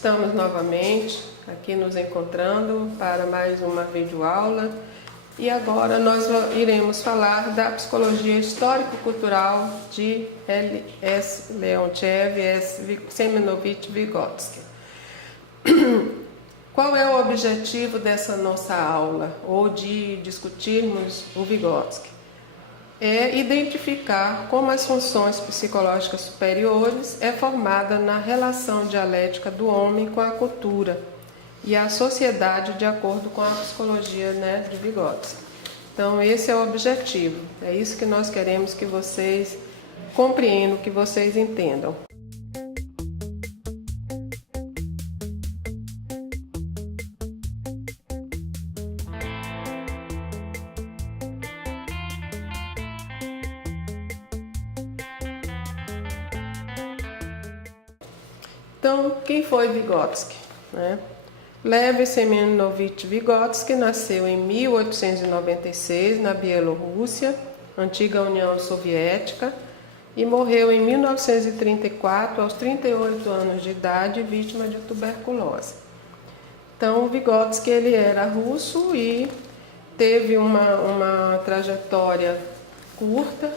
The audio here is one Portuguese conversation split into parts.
Estamos novamente aqui nos encontrando para mais uma videoaula e agora nós iremos falar da psicologia histórico-cultural de L.S. Leontiev e S. Semyonovich Vygotsky. Qual é o objetivo dessa nossa aula ou de discutirmos o Vygotsky? É identificar como as funções psicológicas superiores é formada na relação dialética do homem com a cultura e a sociedade de acordo com a psicologia, de Vygotsky. Então esse é o objetivo, é isso que nós queremos que vocês compreendam, que vocês entendam. Então, quem foi Vygotsky? Lev Semyonovich Vygotsky nasceu em 1896 na Bielorrússia, antiga União Soviética, e morreu em 1934, aos 38 anos de idade, vítima de tuberculose. Então, Vygotsky ele era russo e teve uma trajetória curta,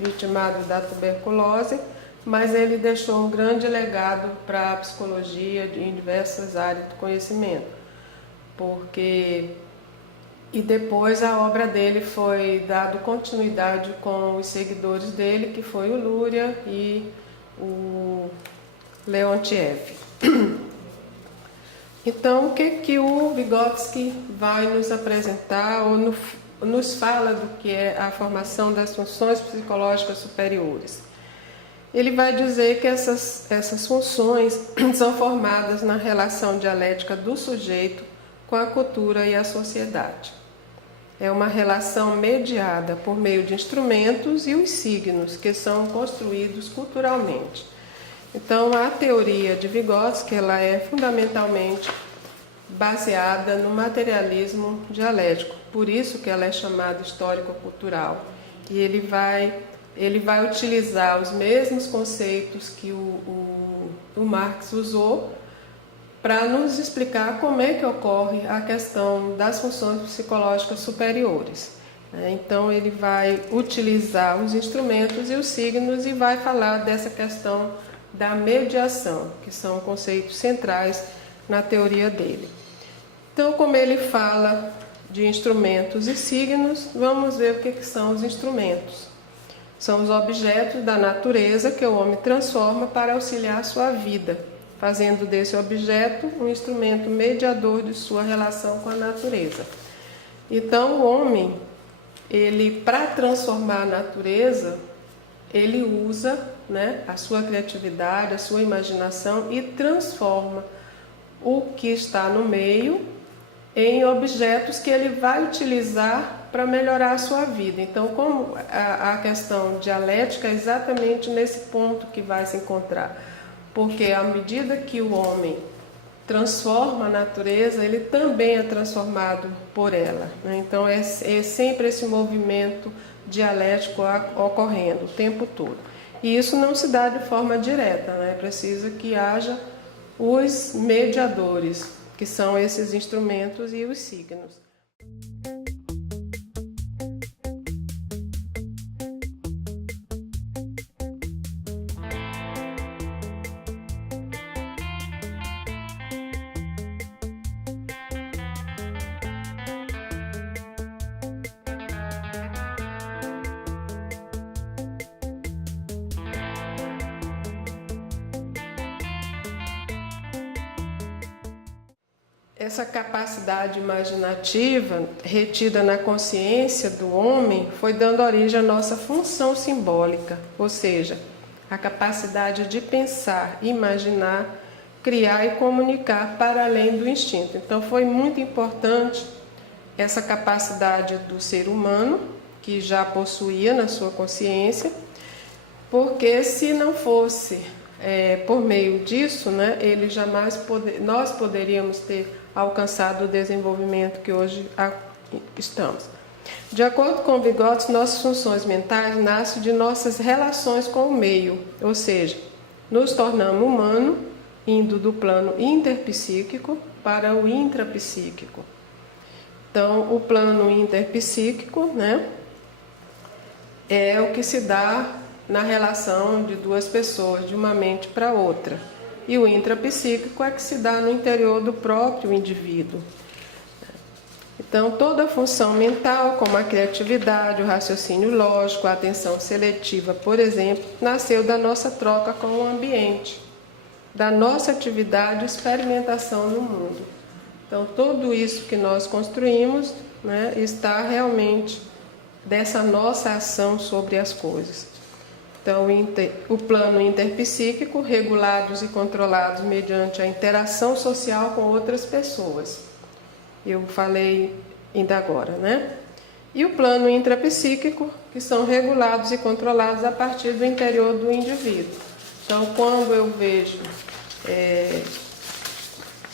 vitimado da tuberculose, mas ele deixou um grande legado para a psicologia em diversas áreas do conhecimento, e depois a obra dele foi dado continuidade com os seguidores dele, que foi o Luria e o Leontiev. Então, o que o Vygotsky vai nos apresentar ou nos fala do que é a formação das funções psicológicas superiores? Ele vai dizer que essas funções são formadas na relação dialética do sujeito com a cultura e a sociedade. É uma relação mediada por meio de instrumentos e os signos que são construídos culturalmente. Então, a teoria de Vygotsky ela é fundamentalmente baseada no materialismo dialético, por isso que ela é chamada histórico-cultural. E ele vai utilizar os mesmos conceitos que o Marx usou para nos explicar como é que ocorre a questão das funções psicológicas superiores. Então ele vai utilizar os instrumentos e os signos e vai falar dessa questão da mediação, que são conceitos centrais na teoria dele. Então, como ele fala de instrumentos e signos, vamos ver o que são os instrumentos. São os objetos da natureza que o homem transforma para auxiliar a sua vida, fazendo desse objeto um instrumento mediador de sua relação com a natureza. Então, o homem, para transformar a natureza, ele usa a sua criatividade, a sua imaginação e transforma o que está no meio em objetos que ele vai utilizar para melhorar a sua vida. Então, como a questão dialética é exatamente nesse ponto que vai se encontrar, porque à medida que o homem transforma a natureza, ele também é transformado por ela. Então, é sempre esse movimento dialético ocorrendo o tempo todo. E isso não se dá de forma direta, precisa que haja os mediadores, que são esses instrumentos e os signos. Essa capacidade imaginativa retida na consciência do homem foi dando origem à nossa função simbólica, ou seja, a capacidade de pensar, imaginar, criar e comunicar para além do instinto. Então foi muito importante essa capacidade do ser humano, que já possuía na sua consciência, porque se não fosse por meio disso, nós poderíamos ter alcançado o desenvolvimento que hoje estamos. De acordo com Vygotsky, nossas funções mentais nascem de nossas relações com o meio, ou seja, nos tornamos humanos indo do plano interpsíquico para o intrapsíquico. Então, o plano interpsíquico, né, é o que se dá na relação de duas pessoas, de uma mente para outra. E o intrapsíquico é que se dá no interior do próprio indivíduo. Então, toda a função mental, como a criatividade, o raciocínio lógico, a atenção seletiva, por exemplo, nasceu da nossa troca com o ambiente, da nossa atividade e experimentação no mundo. Então, tudo isso que nós construímos, né, está realmente dessa nossa ação sobre as coisas. Então, o plano interpsíquico, regulados e controlados mediante a interação social com outras pessoas. Eu falei ainda agora, né? E o plano intrapsíquico, que são regulados e controlados a partir do interior do indivíduo. Então, quando eu vejo,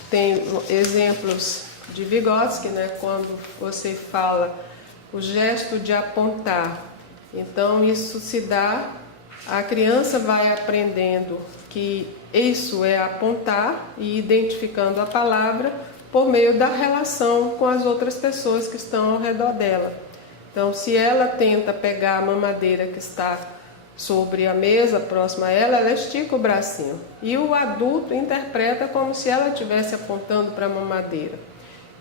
tem exemplos de Vygotsky, né? Quando você fala o gesto de apontar, então isso se dá, a criança vai aprendendo que isso é apontar e identificando a palavra por meio da relação com as outras pessoas que estão ao redor dela. Então, se ela tenta pegar a mamadeira que está sobre a mesa próxima a ela, ela estica o bracinho. E o adulto interpreta como se ela estivesse apontando para a mamadeira.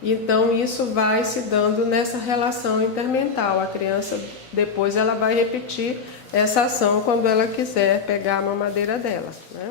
Então, isso vai se dando nessa relação intermental. A criança, depois, ela vai repetir essa ação quando ela quiser pegar a mamadeira dela, né?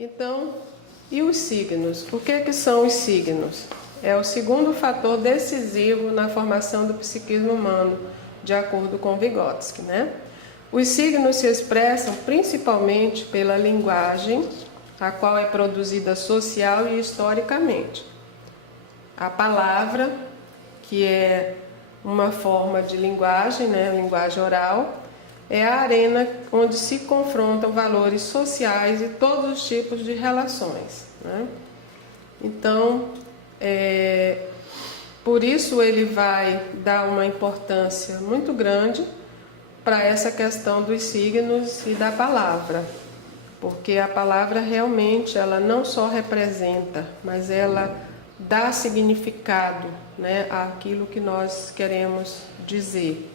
Então, e os signos? O que são os signos? É o segundo fator decisivo na formação do psiquismo humano, de acordo com Vygotsky, né? Os signos se expressam principalmente pela linguagem, a qual é produzida social e historicamente. A palavra, que é uma forma de linguagem, né? Linguagem oral, é a arena onde se confrontam valores sociais e todos os tipos de relações, né? Então, por isso ele vai dar uma importância muito grande para essa questão dos signos e da palavra, porque a palavra realmente ela não só representa, mas ela dá significado, né, àquilo que nós queremos dizer.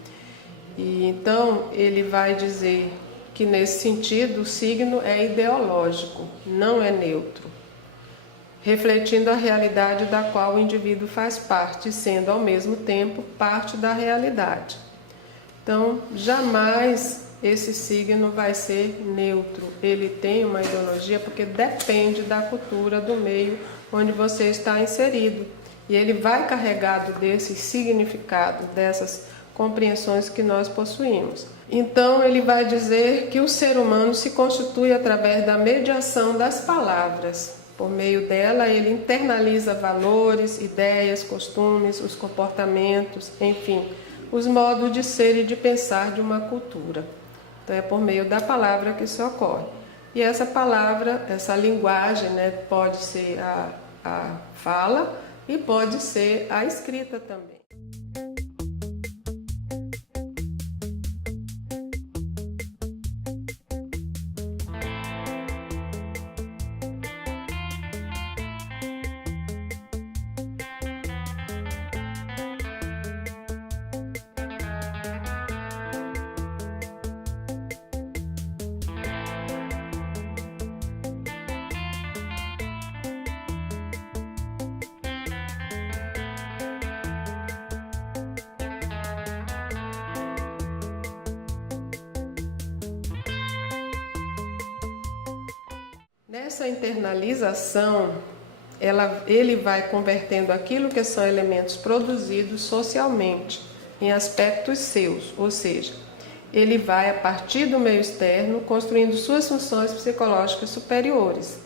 E então ele vai dizer que nesse sentido o signo é ideológico, não é neutro, refletindo a realidade da qual o indivíduo faz parte, sendo ao mesmo tempo parte da realidade. Então, jamais esse signo vai ser neutro, ele tem uma ideologia porque depende da cultura do meio onde você está inserido. E ele vai carregado desse significado, dessas compreensões que nós possuímos. Então ele vai dizer que o ser humano se constitui através da mediação das palavras. Por meio dela ele internaliza valores, ideias, costumes, os comportamentos, enfim, os modos de ser e de pensar de uma cultura. Então é por meio da palavra que isso ocorre. E essa palavra, essa linguagem, né, pode ser a fala e pode ser a escrita também. Nessa internalização, ele vai convertendo aquilo que são elementos produzidos socialmente, em aspectos seus, ou seja, ele vai, a partir do meio externo, construindo suas funções psicológicas superiores.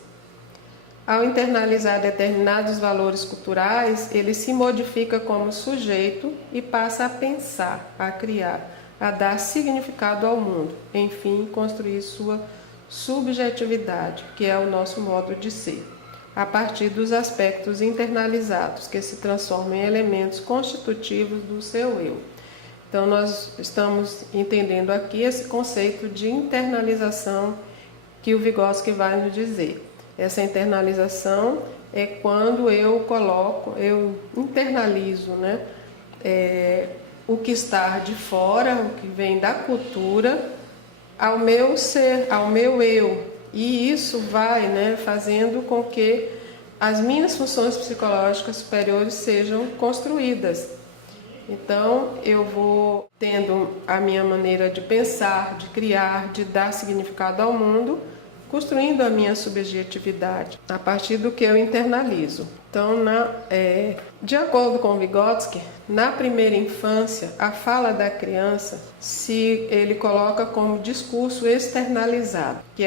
Ao internalizar determinados valores culturais, ele se modifica como sujeito e passa a pensar, a criar, a dar significado ao mundo, enfim, construir sua subjetividade, que é o nosso modo de ser, a partir dos aspectos internalizados, que se transformam em elementos constitutivos do seu eu. Então, nós estamos entendendo aqui esse conceito de internalização que o Vygotsky vai nos dizer. Essa internalização é quando eu internalizo, né, o que está de fora, o que vem da cultura, ao meu ser, ao meu eu. E isso vai, né, fazendo com que as minhas funções psicológicas superiores sejam construídas. Então, eu vou tendo a minha maneira de pensar, de criar, de dar significado ao mundo, construindo a minha subjetividade a partir do que eu internalizo. Então, de acordo com Vygotsky, na primeira infância, a fala da criança ele coloca como discurso externalizado, que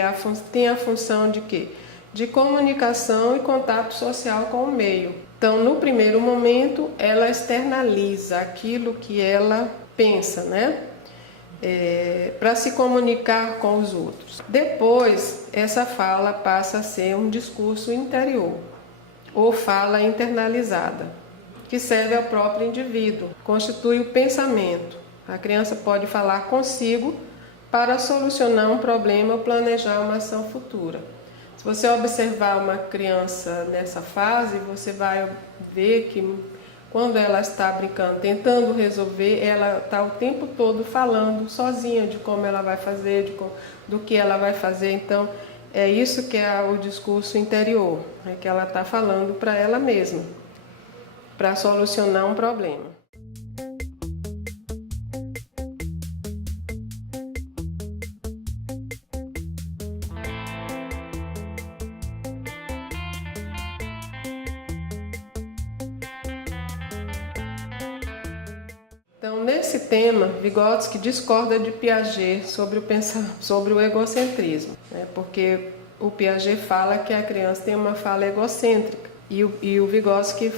tem a função de quê? De comunicação e contato social com o meio. Então, no primeiro momento, ela externaliza aquilo que ela pensa, né? Para se comunicar com os outros. Depois, essa fala passa a ser um discurso interior, ou fala internalizada, que serve ao próprio indivíduo, constitui o pensamento. A criança pode falar consigo para solucionar um problema ou planejar uma ação futura. Se você observar uma criança nessa fase, você vai ver que quando ela está brincando, tentando resolver, ela está o tempo todo falando sozinha de como ela vai fazer, do que ela vai fazer. Então, é isso que é o discurso interior, é que ela está falando para ela mesma, para solucionar um problema. Então, nesse tema, Vygotsky discorda de Piaget sobre o egocentrismo, né? Porque o Piaget fala que a criança tem uma fala egocêntrica e o Vygotsky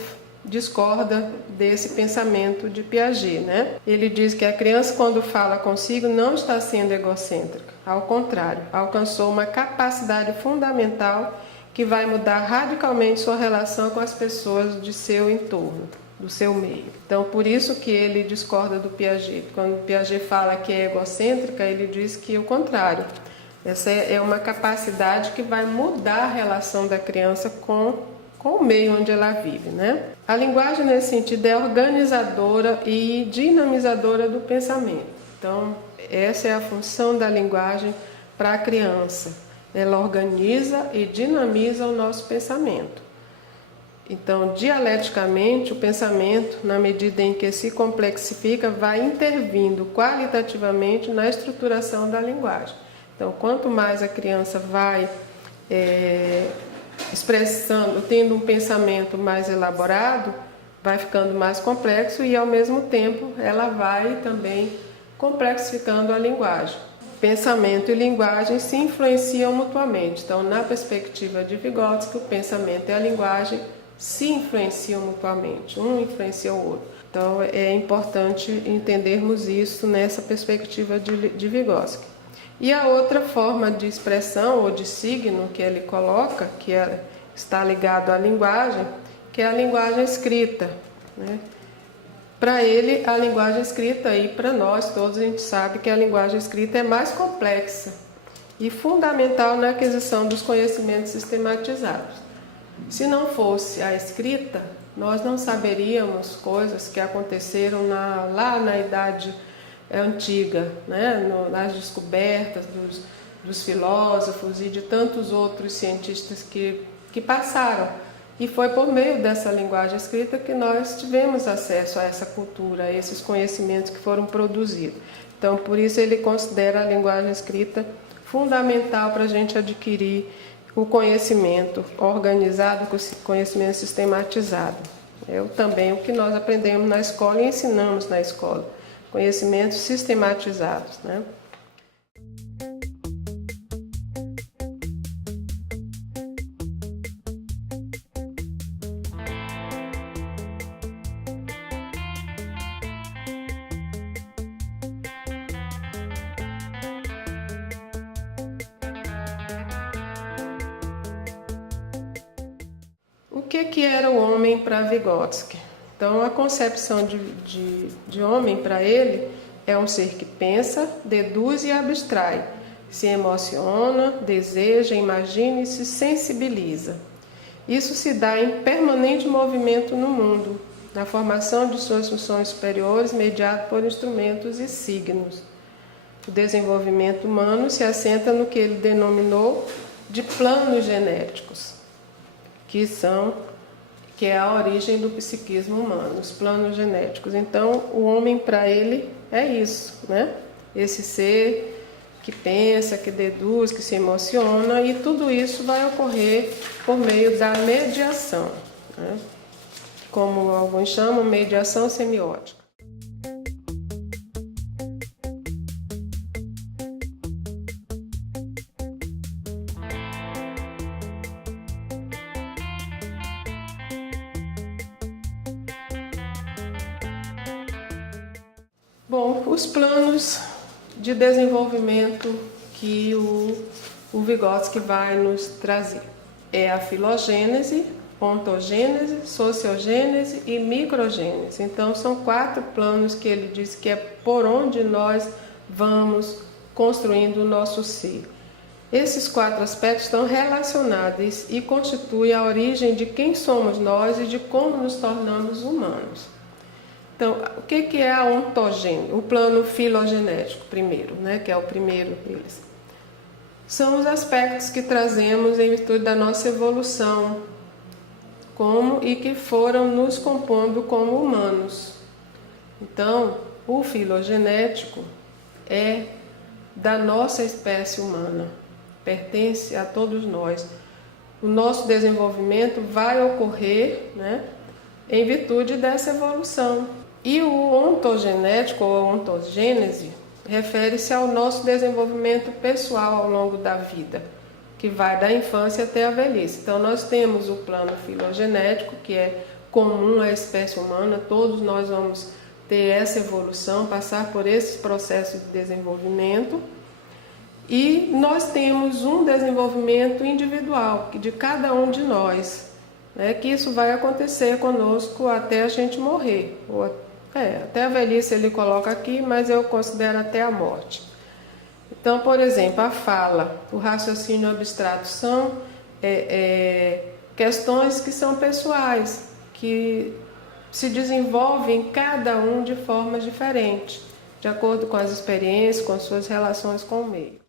discorda desse pensamento de Piaget, né? Ele diz que a criança, quando fala consigo, não está sendo egocêntrica, ao contrário, alcançou uma capacidade fundamental que vai mudar radicalmente sua relação com as pessoas de seu entorno, do seu meio. Então, por isso que ele discorda do Piaget. Quando Piaget fala que é egocêntrica, ele diz que é o contrário. Essa é uma capacidade que vai mudar a relação da criança com o meio onde ela vive, né? A linguagem, nesse sentido, é organizadora e dinamizadora do pensamento. Então, essa é a função da linguagem para a criança. Ela organiza e dinamiza o nosso pensamento. Então, dialeticamente, o pensamento, na medida em que se complexifica, vai intervindo qualitativamente na estruturação da linguagem. Então, quanto mais a criança vai expressando, tendo um pensamento mais elaborado, vai ficando mais complexo e, ao mesmo tempo, ela vai também complexificando a linguagem. Pensamento e linguagem se influenciam mutuamente. Então, na perspectiva de Vygotsky, o pensamento e a linguagem se influenciam mutuamente, um influencia o outro. Então, é importante entendermos isso nessa perspectiva de Vygotsky. E a outra forma de expressão ou de signo que ele coloca, que está ligado à linguagem, que é a linguagem escrita, né? Para ele, a linguagem escrita, e para nós todos, a gente sabe que a linguagem escrita é mais complexa e fundamental na aquisição dos conhecimentos sistematizados. Se não fosse a escrita, nós não saberíamos coisas que aconteceram lá na Idade Antiga, né? Nas descobertas dos filósofos e de tantos outros cientistas que passaram. E foi por meio dessa linguagem escrita que nós tivemos acesso a essa cultura, a esses conhecimentos que foram produzidos. Então, por isso ele considera a linguagem escrita fundamental para a gente adquirir o conhecimento organizado, o conhecimento sistematizado. É também o que nós aprendemos na escola e ensinamos na escola. Conhecimentos sistematizados, né? O que era o homem para Vygotsky? Então, a concepção de homem para ele é um ser que pensa, deduz e abstrai, se emociona, deseja, imagina e se sensibiliza. Isso se dá em permanente movimento no mundo, na formação de suas funções superiores, mediado por instrumentos e signos. O desenvolvimento humano se assenta no que ele denominou de planos genéticos, que é a origem do psiquismo humano, os planos genéticos. Então, o homem para ele é isso, né? Esse ser que pensa, que deduz, que se emociona, e tudo isso vai ocorrer por meio da mediação, né? Como alguns chamam, mediação semiótica. Bom, os planos de desenvolvimento que o Vygotsky vai nos trazer é a filogênese, ontogênese, sociogênese e microgênese. Então, são 4 planos que ele diz que é por onde nós vamos construindo o nosso ser. Esses 4 aspectos estão relacionados e constituem a origem de quem somos nós e de como nos tornamos humanos. Então, o que é a ontogênese? O plano filogenético, primeiro, né, que é o primeiro deles. São os aspectos que trazemos em virtude da nossa evolução e que foram nos compondo como humanos. Então, o filogenético é da nossa espécie humana, pertence a todos nós. O nosso desenvolvimento vai ocorrer, né, em virtude dessa evolução. E o ontogenético ou ontogênese refere-se ao nosso desenvolvimento pessoal ao longo da vida, que vai da infância até a velhice. Então, nós temos o plano filogenético, que é comum à espécie humana, todos nós vamos ter essa evolução, passar por esses processos de desenvolvimento. E nós temos um desenvolvimento individual, de cada um de nós, né, que isso vai acontecer conosco até a gente morrer. Até a velhice ele coloca aqui, mas eu considero até a morte. Então, por exemplo, a fala, o raciocínio abstrato são questões que são pessoais, que se desenvolvem cada um de formas diferentes, de acordo com as experiências, com as suas relações com o meio.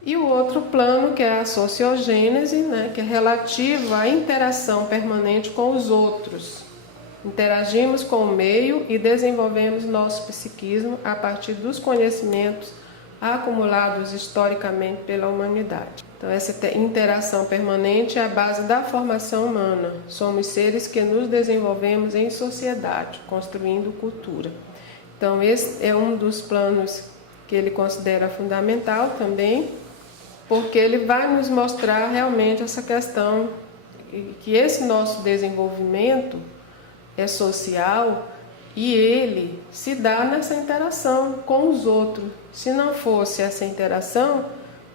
E o outro plano, que é a sociogênese, né, que é relativo à interação permanente com os outros. Interagimos com o meio e desenvolvemos nosso psiquismo a partir dos conhecimentos acumulados historicamente pela humanidade. Então, essa interação permanente é a base da formação humana. Somos seres que nos desenvolvemos em sociedade, construindo cultura. Então, esse é um dos planos que ele considera fundamental também, porque ele vai nos mostrar realmente essa questão, que esse nosso desenvolvimento é social e ele se dá nessa interação com os outros. Se não fosse essa interação,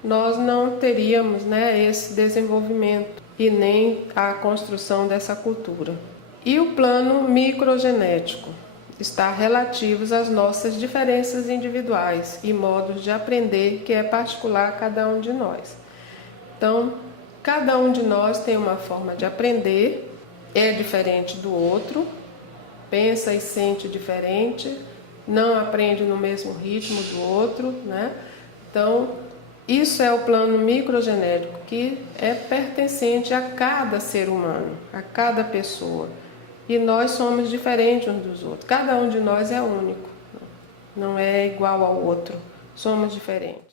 nós não teríamos, né, esse desenvolvimento e nem a construção dessa cultura. E o plano microgenético está relativos às nossas diferenças individuais e modos de aprender que é particular a cada um de nós. Então, cada um de nós tem uma forma de aprender, é diferente do outro, pensa e sente diferente, não aprende no mesmo ritmo do outro, né? Então, isso é o plano microgenético, que é pertencente a cada ser humano, a cada pessoa. E nós somos diferentes uns dos outros. Cada um de nós é único, não é igual ao outro. Somos diferentes.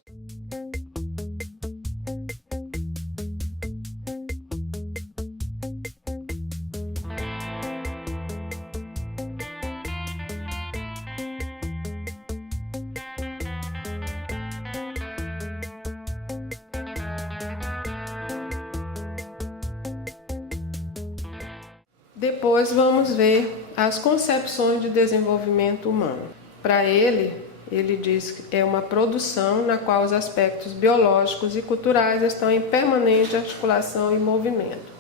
Depois vamos ver as concepções de desenvolvimento humano. Para ele diz que é uma produção na qual os aspectos biológicos e culturais estão em permanente articulação e movimento.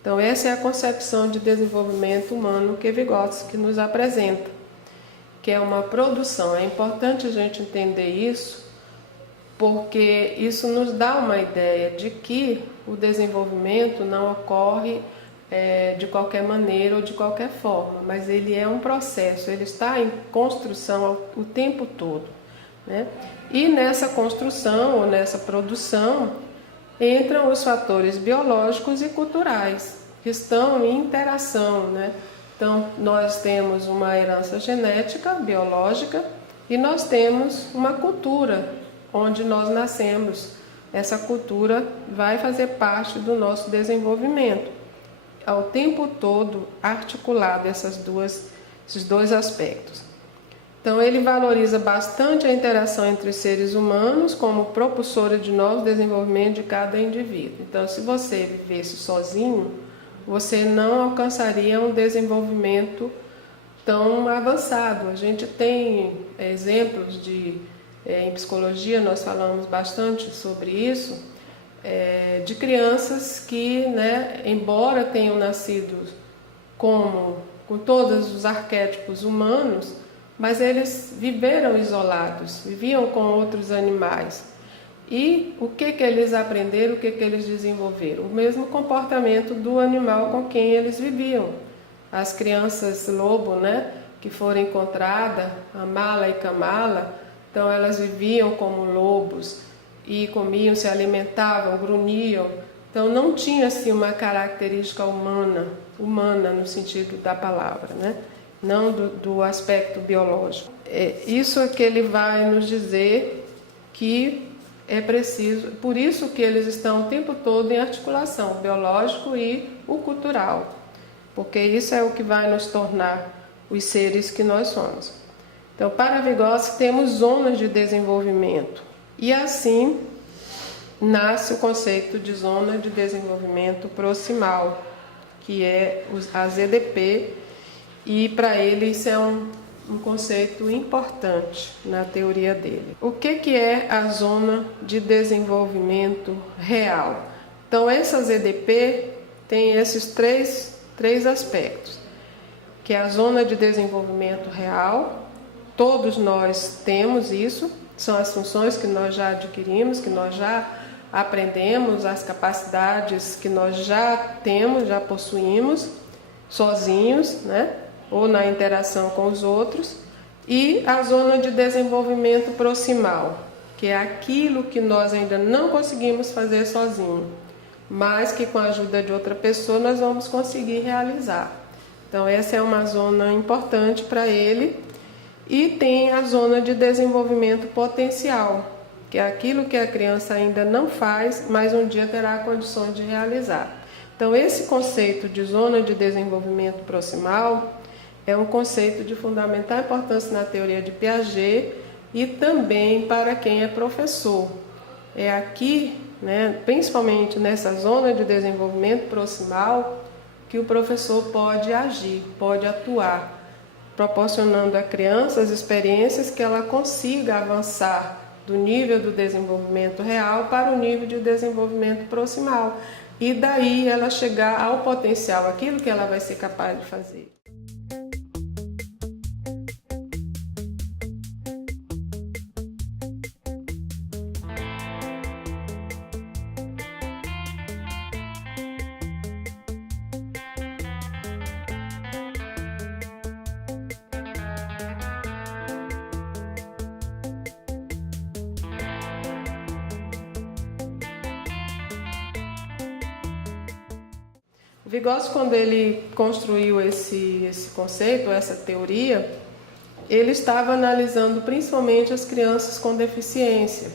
Então essa é a concepção de desenvolvimento humano que Vygotsky nos apresenta, que é uma produção. É importante a gente entender isso, porque isso nos dá uma ideia de que o desenvolvimento não ocorre de qualquer maneira ou de qualquer forma, mas ele é um processo, ele está em construção o tempo todo, né? E nessa construção ou nessa produção entram os fatores biológicos e culturais que estão em interação, né? Então nós temos uma herança genética, biológica, e nós temos uma cultura onde nós nascemos. Essa cultura vai fazer parte do nosso desenvolvimento, ao tempo todo articulado esses dois aspectos. Então ele valoriza bastante a interação entre os seres humanos como propulsora de novo desenvolvimento de cada indivíduo. Então, se você vivesse sozinho, você não alcançaria um desenvolvimento tão avançado. A gente tem exemplos em psicologia, nós falamos bastante sobre isso, de crianças que, né, embora tenham nascido com todos os arquétipos humanos, mas eles viveram isolados, viviam com outros animais. E o que eles aprenderam, o que eles desenvolveram? O mesmo comportamento do animal com quem eles viviam. As crianças lobo, né, que foram encontradas, a Mala e Kamala, então elas viviam como lobos e comiam, se alimentavam, grunhiam. Então não tinha assim uma característica humana no sentido da palavra, né? Não do aspecto biológico. Isso é que ele vai nos dizer que é preciso, por isso que eles estão o tempo todo em articulação, o biológico e o cultural, porque isso é o que vai nos tornar os seres que nós somos. Então, para Vygotsky, temos zonas de desenvolvimento, e assim nasce o conceito de zona de desenvolvimento proximal, que é a ZDP, e para ele isso é um conceito importante na teoria dele. O que é a zona de desenvolvimento real? Então, essa ZDP tem esses três aspectos, que é a zona de desenvolvimento real. Todos nós temos isso, são as funções que nós já adquirimos, que nós já aprendemos, as capacidades que nós já temos, já possuímos, sozinhos, né? Ou na interação com os outros. E a zona de desenvolvimento proximal, que é aquilo que nós ainda não conseguimos fazer sozinho, mas que com a ajuda de outra pessoa nós vamos conseguir realizar. Então essa é uma zona importante para ele. E tem a zona de desenvolvimento potencial, que é aquilo que a criança ainda não faz, mas um dia terá condições de realizar. Então esse conceito de zona de desenvolvimento proximal é um conceito de fundamental importância na teoria de Piaget e também para quem é professor. É aqui, né, principalmente nessa zona de desenvolvimento proximal, que o professor pode agir, pode atuar, proporcionando à criança as experiências que ela consiga avançar do nível do desenvolvimento real para o nível de desenvolvimento proximal. E daí ela chegar ao potencial, aquilo que ela vai ser capaz de fazer. O Vygotsky, quando ele construiu esse conceito, essa teoria, ele estava analisando principalmente as crianças com deficiência,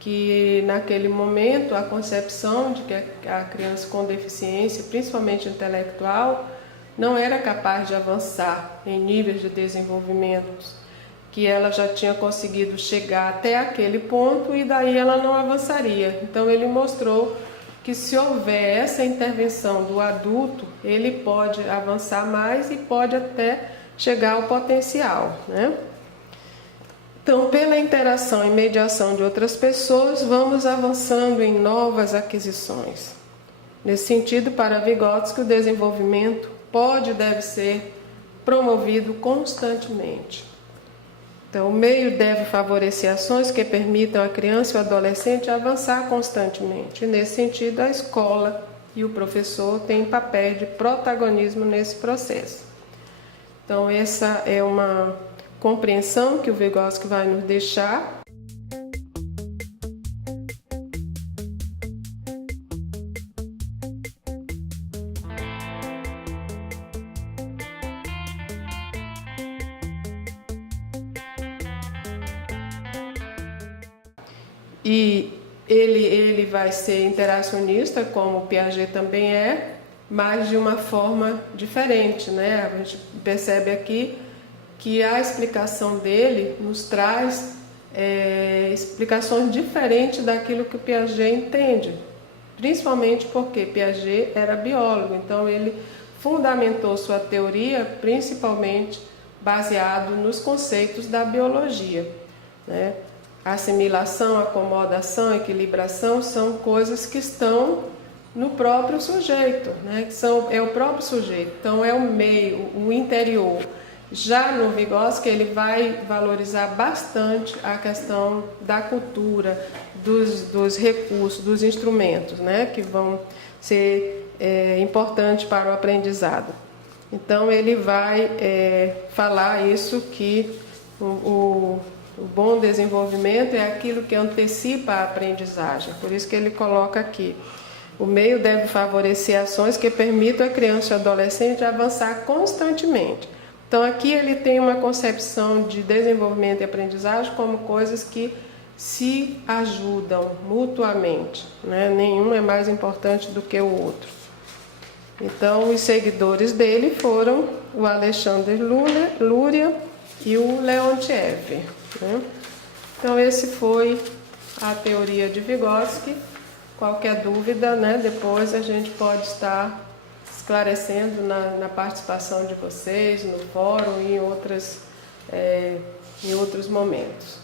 que naquele momento a concepção de que a criança com deficiência, principalmente intelectual, não era capaz de avançar em níveis de desenvolvimento, que ela já tinha conseguido chegar até aquele ponto e daí ela não avançaria. Então ele mostrou que se houver essa intervenção do adulto, ele pode avançar mais e pode até chegar ao potencial, né? Então, pela interação e mediação de outras pessoas, vamos avançando em novas aquisições. Nesse sentido, para Vygotsky, o desenvolvimento pode e deve ser promovido constantemente. Então, o meio deve favorecer ações que permitam à criança e ao adolescente avançar constantemente. E, nesse sentido, a escola e o professor têm papel de protagonismo nesse processo. Então, essa é uma compreensão que o Vygotsky vai nos deixar. E ele vai ser interacionista, como o Piaget também é, mas de uma forma diferente, né? A gente percebe aqui que a explicação dele nos traz explicações diferentes daquilo que o Piaget entende, principalmente porque Piaget era biólogo, então ele fundamentou sua teoria principalmente baseado nos conceitos da biologia, né? Assimilação, acomodação, equilibração são coisas que estão no próprio sujeito, né? É o próprio sujeito, então é o meio, o interior. Já no Vygotsky ele vai valorizar bastante a questão da cultura, dos recursos, dos instrumentos, né? Que vão ser importantes para o aprendizado. Então ele vai falar isso, que o bom desenvolvimento é aquilo que antecipa a aprendizagem. Por isso que ele coloca aqui: o meio deve favorecer ações que permitam à criança e ao adolescente avançar constantemente. Então aqui ele tem uma concepção de desenvolvimento e aprendizagem como coisas que se ajudam mutuamente, né? Nenhum é mais importante do que o outro. Então os seguidores dele foram o Alexander Luria e o Leontiev, né? Então esse foi a teoria de Vygotsky. Qualquer dúvida, né, depois a gente pode estar esclarecendo na participação de vocês, no fórum e em outros momentos.